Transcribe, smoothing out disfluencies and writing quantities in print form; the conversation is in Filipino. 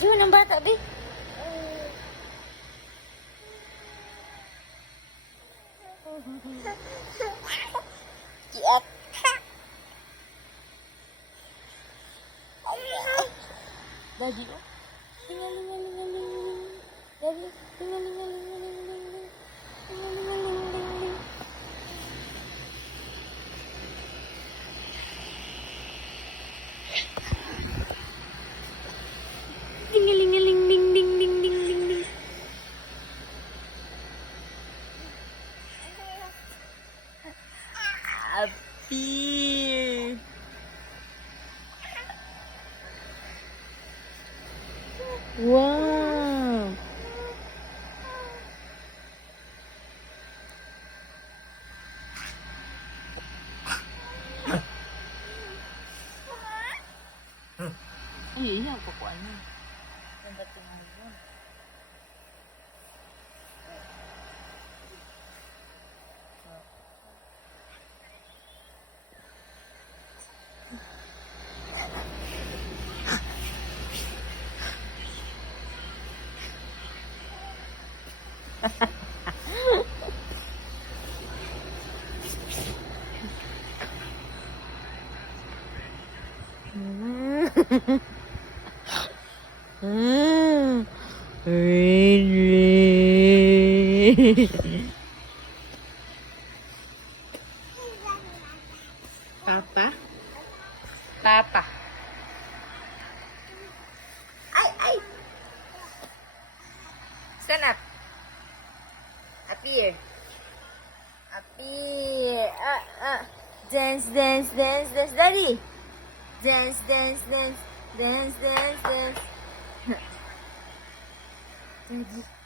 Jun, ang bata, be. Kiat. Daddy, oh. Tingalingalingaling. Daddy, tingalingalingaling. Tingalingalingaling. Tingalingaling, ding, ding, ding, ding, ding, ding. Happy. Wow. Ay, iya ko ko ano. Ganda tingnan mo. Papa? Papa. Ay! Stand up. Appear. Appear. Dance, dance, dance, dance. Daddy. Dance, dance, dance. Dance, dance, dance. Daddy.